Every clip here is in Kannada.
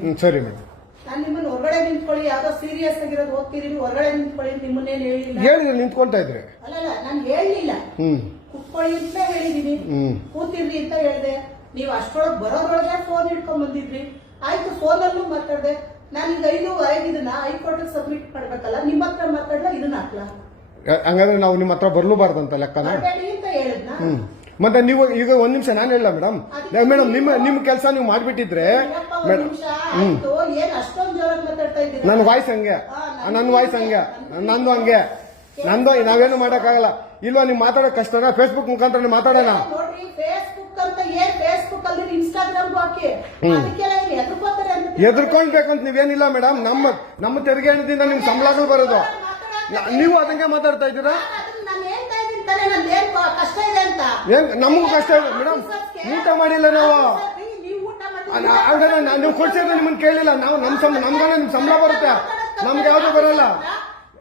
ಹ್ಮ್ ಸರಿ ಮೇಡಮ್. ನಾನು ನಿಮ್ಮನ್ನ ಹೊರಗಡೆ ನಿಂತ್ಕೊಳ್ಳಿ ಯಾವ್ದೋ ಸೀರಿಯಸ್ ಆಗಿರೋದು ಓದ್ತೀರಿ ಹೊರಗಡೆ ನಿಂತ್ಕೊಳ್ಳಿ ನಿಮ್ಮನ್ನೇನು ಹೇಳಿಲ್ಲ? ಹೇಳಿ ನಿಂತ್ಕೊಂತಾ ಇದ್ರೆ ಅಲ್ಲಲ್ಲ ನಾನು ಹೇಳಲಿಲ್ಲ ಹ್ಮ್. ಕುತ್ಕೊಳ್ಳಿ ಅಂತ ಹೇಳಿದೀನಿ. ಹ್ಮ್. ಕೂತಿರ್ರಿ ಅಂತ ಹೇಳಿದೆ. ನೀವು ಅಷ್ಟೊಳಗ್ ಬರೋದ್ರೊಳಗೆ ಫೋನ್ ಇಟ್ಕೊಂಡ್ ಬಂದಿದ್ರಿ. ಆಯ್ತು ಫೋನಲ್ಲೂ ಮಾತಾಡ್ದೆ. ನಾನು ಈಗ ಐದುವರೆಗೆ ಇದನ್ನ ಹೈಕೋರ್ಟ್ ಸಬ್ಮಿಟ್ ಮಾಡ್ಬೇಕಲ್ಲ ನಿಮ್ಮ ಹತ್ರ ಮಾತಾಡ್ಲ ಇದನ್ನ ಹಾಕ್ಲಾ? ಹಂಗಾದ್ರೆ ನಾವು ನಿಮ್ಮ ಹತ್ರ ಬರ್ಲೂಬಾರ್ದಂತ ಲೆಕ್ಕನ? ಮಾಡಬೇಡಿ ಅಂತ ಹೇಳಿದ್ನ? ಹ್ಮ್. ಮತ್ತೆ ನೀವು ಈಗ ಒಂದ್ ನಿಮಿಷ ನಾನು ಹೇಳ ಮೇಡಮ್ ಮೇಡಮ್ ನಿಮ್ಮ ನಿಮ್ಮ ಕೆಲಸ ನೀವು ಮಾಡ್ಬಿಟ್ಟಿದ್ರೆ ಮೇಡಮ್ ಇದ್ದೀರಾ? ನನ್ನ ವಾಯ್ಸ್ ಹಂಗೆ. ನನ್ನ ವಾಯ್ಸ್ ಹಂಗೆ. ನಂದು ಹಂಗೆ. ನಂದು ನಾವೇನು ಮಾಡಕ್ಕಾಗಲ್ಲ. ಇಲ್ವಾ ನೀವು ಮಾತಾಡೋ ಕಷ್ಟನಾ ಫೇಸ್ಬುಕ್ ಮುಖಾಂತರ ಮಾತಾಡೋಣ. ಎದುರ್ಕೊಳ್ಬೇಕು ಅಂತ ನೀವೇನಿಲ್ಲ ಮೇಡಮ್ ನಮ್ಮ ನಮ್ಮ ತೆರಿಗೆ ಹಣದಿಂದ ನಿಮ್ ಸಂಬಳಗಳು ಬರೋದು ನೀವು ಅದಂಗೆ ಮಾತಾಡ್ತಾ ಇದ್ದೀರಾ? ಏನ್ ನಮಗೂ ಕಷ್ಟ ಇದೆ ಮೇಡಮ್ ಊಟ ಮಾಡಿಲ್ಲ ನಾವು. ಹಾಗಾದ್ರೆ ನಾ- ನೀವು ಕೊಡ್ಸಿದ್ರೆ ನಿಮ್ಮನ್ನ ಕೇಳಿಲ್ಲ. ನಾವು ನಮ್ಮ ಸಂ ನಮ್ಗಾನೆ ನಿಮ್ ಸಂಬಳ ಬರುತ್ತೆ. ನಮ್ಗೆ ಯಾವ್ದು ಬರಲ್ಲ.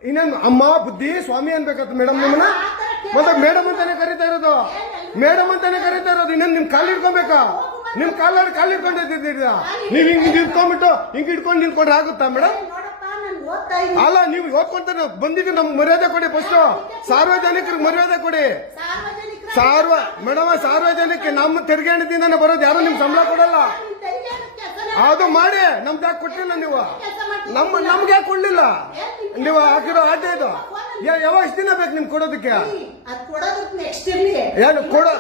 ಇನ್ನೇನು ಅಮ್ಮ ಬುದ್ಧಿ ಸ್ವಾಮಿ ಅನ್ಬೇಕತ್ತ ಮೇಡಮ್ ನಿಮ್ಮನ್ನ? ಮತ್ತೆ ಮೇಡಮ್ ಅಂತಾನೆ ಕರಿತಾ ಇರೋದು. ಮೇಡಮ್ ಅಂತಾನೆ ಕರಿತಾ ಇರೋದು. ಇನ್ನೇನು ನಿಮ್ ಕಾಲ್ ಇಟ್ಕೊಬೇಕಾ ನಿಮ್ ಕಾಲ ಕಾಲ್ ಇಟ್ಕೊಂಡಿದ್ದೀರಾ ನೀವ್ ಹಿಂಗ್ ಹಿಂಗ್ ಇಟ್ಕೊಂಡ್ಬಿಟ್ಟು ಹಿಂಗ್ ಇಟ್ಕೊಂಡು ನಿಂತ್ಕೊಂಡ್ರೆ ಆಗುತ್ತಾ ಮೇಡಮ್ ನೋಡಪ್ಪ ನಾನು ಓದ್ತಾ ಇದ್ದೀನಿ ಅಲ್ಲ ನೀವು ಓದ್ಕೊಂತಾನೆ ಬಂದಿದ್ದು ನಮ್ಗೆ ಮರ್ಯಾದೆ ಕೊಡಿ ಫಸ್ಟ್ ಸಾರ್ವಜನಿಕರಿಗೆ ಮರ್ಯಾದೆ ಕೊಡಿ. ಸಾರ್ವ ಮೇಡಮ್ ಸಾರ್ವಜನಿಕ ನಮ್ಮ ತೆರಿಗೆ ಹಣದಿಂದಾನೆ ಬರೋದು ಯಾರು ನಿಮ್ ಸಂಬಳ ಕೊಡಲ್ಲ. ಅದು ಮಾಡಿ ನಮ್ದು ಯಾಕೆ ಕೊಟ್ಟಿಲ್ಲ ನೀವು? ನಮ್ಮ ನಮ್ಗೆ ಯಾಕೆ ಕೊಡ್ಲಿಲ್ಲ? ನೀವು ಹಾಕಿರೋ ಆಟ ಇದು. ಯಾವಾಗ ಯಾವ ಇಷ್ಟ ದಿನ ಬೇಕು ನಿಮ್ಗೆ ಕೊಡೋದಕ್ಕೆ? ಏನು ಕೊಡೋ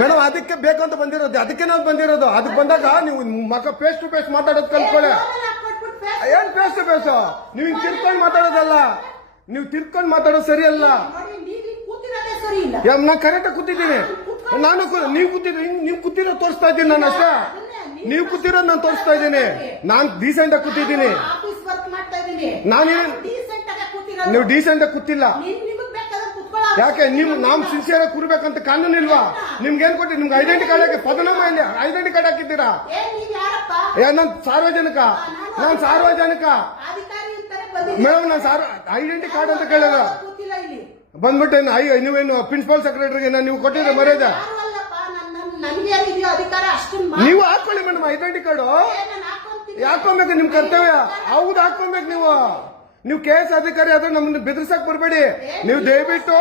ಮೇಡಮ್ ಅದಕ್ಕೆ ಬೇಕಂತ ಬಂದಿರೋದು ಅದಕ್ಕೆ ನಾವು ಬಂದಿರೋದು. ಅದಕ್ಕೆ ಬಂದಾಗ ನೀವು ಮಕ್ಕ ಫೇಸ್ ಟು ಫೇಸ್ ಮಾತಾಡೋದು ಕಲ್ತ್ಕೊಳ್ಳಿ. ಏನ್ ಬೇಸ ಬೇಸ ನೀವು ತಿರ್ಕೊಂಡು ಮಾತಾಡೋದಲ್ಲ. ನೀವು ತಿರ್ಕೊಂಡು ಮಾತಾಡೋದು ಸರಿ ಅಲ್ಲ. ನಾ ನೀವು ಕರೆಕ್ಟಾಗಿ ಕೂತಿದ್ದೀನಿ. ನಾನು ನೀವ್ ನೀವು ಕೂತಿದ್ರೆ ನೀವು ಕೂತಿರೋ ತೋರಿಸ್ತಾ ಇದ್ದೀನಿ ನಾನು ಅಷ್ಟೇ. ನೀವು ಕೂತಿರೋದು ನಾನು ತೋರಿಸ್ತಾ ಇದ್ದೀನಿ. ನಾನು ಡೀಸೆಂಟ್ ಆಗಿ ಕೂತಿದ್ದೀನಿ. ನಾನೇನು ನೀವು ಡೀಸೆಂಟ್ ಆಗಿ ಕೂತಿಲ್ಲ. ನೀವ್ ಯಾಕೆ? ನಿಮ್ ನಾಮ್ ಸಿನ್ಸಿಯರ್ ಆಗಿ ಕೂರ್ಬೇಕಂತ ಕಾನೂನು ಇಲ್ವಾ ನಿಮ್ಗೆ ಏನ್ ಕೊಟ್ಟಿ ನಿಮ್ಗೆ ಐಡೆಂಟಿ ಕಾರ್ಡ್ ಹಾಕಿ ಪದನಾಮ ಐಡೆಂಟಿ ಕಾರ್ಡ್ ಹಾಕಿದ್ದೀರಾ? ನಾನ್ ಸಾರ್ವಜನಿಕ, ನಾನು ಸಾರ್ವಜನಿಕ. ಮೇಡಮ್, ನಾನು ಸಾರ್ ಐಡೆಂಟಿ ಕಾರ್ಡ್ ಅಂತ ಕೇಳಿದ. ಬಂದ್ಬಿಟ್ಟೆ ಅಯ್ಯೋ ನೀವೇನು ಪ್ರಿನ್ಸಿಪಾಲ್ ಸೆಕ್ರೆಟರಿಗೆ ನೀವು ಕೊಟ್ಟಿದ್ರೆ ಮರ್ಯಾದೆ. ನೀವು ಹಾಕೊಳ್ಳಿ ಮೇಡಮ್ ಐಡೆಂಟಿ ಕಾರ್ಡು ಹಾಕೊಬೇಕು ನಿಮ್ ಕರ್ತವ್ಯ? ಹೌದು ಹಾಕೊಬೇಕು ನೀವು. ನೀವು ಕೆ ಎಸ್ ಅಧಿಕಾರಿ ಆದ್ರೆ ನಮ್ಮನ್ನ ಬೆದರ್ಸಕ್ ಬರ್ಬೇಡಿ. ನೀವು ದಯವಿಟ್ಟು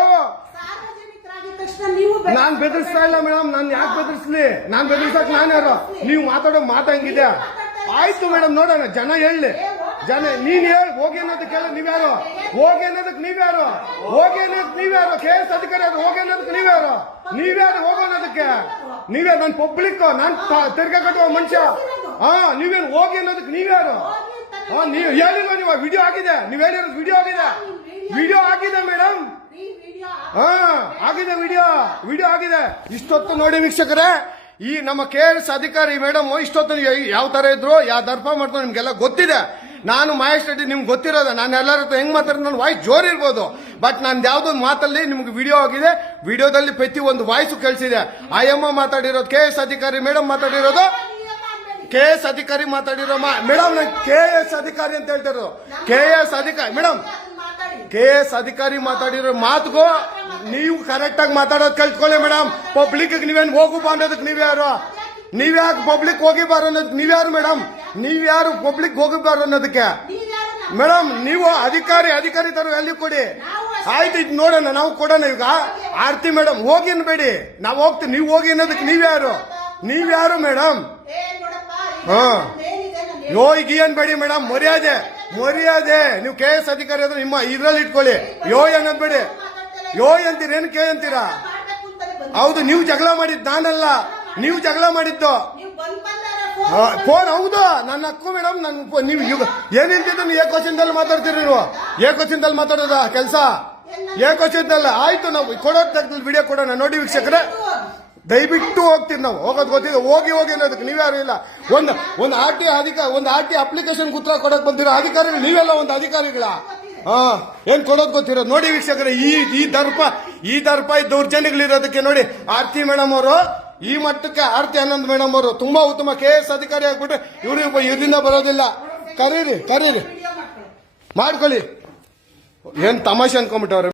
ತಕ್ಷಣ ನೀವು ಬೆ- ನಾನ್ ಬೆದರ್ಸ್ತಾ ಇಲ್ಲ ಮೇಡಮ್ ನಾನ್ ಯಾಕೆ ಬೆದರಿಸ್ಲಿ? ನಾನ್ ಬೆದರ್ಸಕ್ ನಾನು ಯಾರು? ನೀವು ಮಾತಾಡೋ ಮಾತಂಗಿದೆ ಆಯ್ತು ಮೇಡಮ್ ನೋಡೋಣ ಜನ ಹೇಳಿ ಜನ ನೀನ್ ಹೇಳಿ ಹೋಗಿ ಅನ್ನೋದಕ್ಕೆ ಹೇಳ ನೀವ್ಯಾರು ಹೋಗಿ ಅನ್ನೋದಕ್ ನೀವ್ಯಾರು ಹೋಗಿ ಅನ್ನೋದಕ್ಕೆ ನೀವ್ಯಾರು ಕೆ ಎಸ್ ಅಧಿಕಾರಿ ಆದ್ರೆ ಹೋಗಿ ಅನ್ನೋದಕ್ಕೆ ನೀವ್ಯಾರು ನೀವ್ಯಾರು ಹೋಗೋ ಅನ್ನೋದಕ್ಕೆ? ನೀವೇ ನನ್ ಪಬ್ಲಿಕ್ ನಾನ್ ತಿರ್ಗ ಕಟ್ಟುವ ಮನುಷ್ಯ? ಹಾ ನೀವೇನು ಹೋಗಿ ಅನ್ನೋದಕ್ಕೆ ನೀವ್ಯಾರು ಹಾ ನೀವ್ ಹೇಳಿಲ್ವ ನೀವು? ವಿಡಿಯೋ ಆಗಿದೆ. ನೀವ್ ಹೇಳಿರೋದು ವಿಡಿಯೋ ಆಗಿದೆ. ವಿಡಿಯೋ ಆಗಿದೆ ಮೇಡಮ್ ಹಾ ಆಗಿದೆ ವಿಡಿಯೋ ವಿಡಿಯೋ ಆಗಿದೆ. ಇಷ್ಟೊತ್ತು ನೋಡಿ ವೀಕ್ಷಕರೇ ಈ ನಮ್ಮ ಕೆ ಎಸ್ ಅಧಿಕಾರಿ ಮೇಡಮ್ ಇಷ್ಟೊತ್ತು ಯಾವ ತರ ಇದ್ರು ಯಾವ ದರ್ಪ ಮಾಡ್ತಾರೆ ನಿಮ್ಗೆಲ್ಲ ಗೊತ್ತಿದೆ. ನಾನು ಮಹೇಶ್ ರೆಡ್ಡಿ ನಿಮ್ಗೆ ಗೊತ್ತಿರೋದ ನಾನು ಎಲ್ಲರ ಹತ್ರ ಹೆಂಗ್ ಮಾತಾಡೋದು ನನ್ನ ವಾಯ್ಸ್ ಜೋರ್ ಇರ್ಬೋದು. ಬಟ್ ನಾನು ಯಾವ್ದೊಂದು ಮಾತಲ್ಲಿ ನಿಮ್ಗೆ ವಿಡಿಯೋ ಆಗಿದೆ. ವಿಡಿಯೋದಲ್ಲಿ ಪ್ರತಿ ಒಂದು ವಾಯ್ಸು ಕೇಳಿಸಿದೆ. ಆಯಮ್ಮ ಮಾತಾಡಿರೋದು ಕೆ ಎಸ್ ಅಧಿಕಾರಿ ಮೇಡಮ್ ಮಾತಾಡಿರೋದು. ಕೆ ಎಸ್ ಅಧಿಕಾರಿ ಮಾತಾಡಿರೋ ಮೇಡಮ್ ನಾನು ಕೆ ಎಸ್ ಅಧಿಕಾರಿ ಅಂತ ಹೇಳ್ತಿರೋದು ಕೆ ಎಸ್ ಅಧಿಕಾರಿ ಮೇಡಮ್ ಮಾತಾಡಿ ಕೆ ಎಸ್ ಅಧಿಕಾರಿ ಮಾತಾಡಿರೋ ಮಾತುಗೂ ನೀವು ಕರೆಕ್ಟ್ ಆಗಿ ಮಾತಾಡೋದು ಕಲ್ತ್ಕೊಳ್ಳಿ ಮೇಡಮ್ ಪಬ್ಲಿಕ್ ನೀವೇನು ಹೋಗು ಬಾ ಅನ್ನೋದಕ್ಕೆ ನೀವ್ಯಾರು ನೀವ್ಯಾಕೆ ಪಬ್ಲಿಕ್ ಹೋಗಿ ಬಾರ ಅನ್ನೋದಕ್ಕೆ ನೀವ್ಯಾರು ಮೇಡಮ್ ನೀವ್ಯಾರು ಪಬ್ಲಿಕ್ ಹೋಗಿ ಬಾರ ಅನ್ನೋದಕ್ಕೆ? ಮೇಡಮ್ ನೀವು ಅಧಿಕಾರಿ ಅಧಿಕಾರಿ ತರ ವ್ಯಾಲ್ಯೂ ಕೊಡಿ. ಆಯ್ತು ಇದು ನೋಡೋಣ ನಾವು ಕೊಡೋಣ ಈಗ. ಆರ್ತಿ ಮೇಡಮ್ ಹೋಗಿ ಅನ್ಬೇಡಿ. ನಾವು ಹೋಗ್ತೀವಿ ನೀವು ಹೋಗಿ ಅನ್ನೋದಕ್ಕೆ ನೀವ್ಯಾರು ನೀವ್ಯಾರು ಮೇಡಮ್ ಹಾ. ಯೋ ಈಗ ಅನ್ಬೇಡಿ ಮೇಡಮ್ ಮರ್ಯಾದೆ. ಮರ್ಯಾದೆ, ನೀವು ಕೆ ಎಸ್ ಅಧಿಕಾರಿ ಆದ್ರೆ ನಿಮ್ಮ ಇದ್ರಲ್ಲಿ ಇಟ್ಕೊಳ್ಳಿ. ಯೋ ಅನ್ನೋದ್ಬೇಡಿ ಯೋ ಅಂತೀರ, ಏನ್ ಕೆ ಅಂತೀರಾ. ಹೌದು, ನೀವು ಜಗಳ ಮಾಡಿದ್ದು ನಾನಲ್ಲ. ನೀವು ಜಗಳ ಮಾಡಿದ್ದು. ಫೋನ್ ಹೌದು? ನನ್ನ ಅಕ್ಕು ಮೇಡಮ್ ನನ್ ನೀವು ಏನ್ ಹೇಳ್ತಿದ್ರು ನೀವು ಏಕೋಚನದಲ್ಲಿ ಮಾತಾಡ್ತೀರಿ ನೀವು? ಏಕೋಚನದಲ್ಲಿ ಮಾತಾಡೋದ ಕೆಲಸ? ಏಕೋಚನದಲ್ಲ ಆಯ್ತು, ನಾವು ಕೊಡೋ ವಿಡಿಯೋ ಕೊಡೋಣ. ನೋಡಿ ವೀಕ್ಷಕರೇ. ದಯವಿಟ್ಟು ಹೋಗ್ತೀವಿ ನಾವು. ಹೋಗೋದು ಗೊತ್ತಿದೆ. ಹೋಗಿ ಹೋಗಿ ಅನ್ನೋದಕ್ಕೆ ನೀವ್ಯಾರು ಇಲ್ಲ. ಒಂದು ಒಂದು ಆರ್ ಟಿ ಅಧಿಕಾರ ಒಂದು ಆರ್ ಟಿ ಅಪ್ಲಿಕೇಶನ್ ಉತ್ತರ ಕೊಡೋಕೆ ಬಂದಿರೋ ಅಧಿಕಾರಿಗಳು ನೀವೆಲ್ಲ ಒಂದು ಅಧಿಕಾರಿಗಳ. ಹಾ, ಏನ್ ಕೊಡೋದು ಗೊತ್ತಿರೋದು ನೋಡಿ ವೀಕ್ಷಕರೇ, ಈ ಈ ದರ್ಪ ಈ ದರ್ಪ, ಈ ದೌರ್ಜನ್ಯಗಳಿರೋದಕ್ಕೆ ನೋಡಿ ಆರ್ತಿ ಮೇಡಮ್ ಅವರು, ಈ ಮಟ್ಟಕ್ಕೆ ಆರ್ತಿ ಆನಂದ್ ಮೇಡಮ್ ಅವರು. ತುಂಬಾ ಉತ್ತಮ ಕೆ ಎಸ್ ಅಧಿಕಾರಿ ಆಗ್ಬಿಟ್ರೆ ಇವರು ಇದರಿಂದ ಬರೋದಿಲ್ಲ. ಕರೀರಿ ಕರೀರಿ. ಮಾಡ್ಕೊಳ್ಳಿ ಮಾಡ್ಕೊಳ್ಳಿ. ಏನ್ ತಮಾಷೆ ಅನ್ಕೊಂಡ್ಬಿಟ್ಟವ್ರೆ?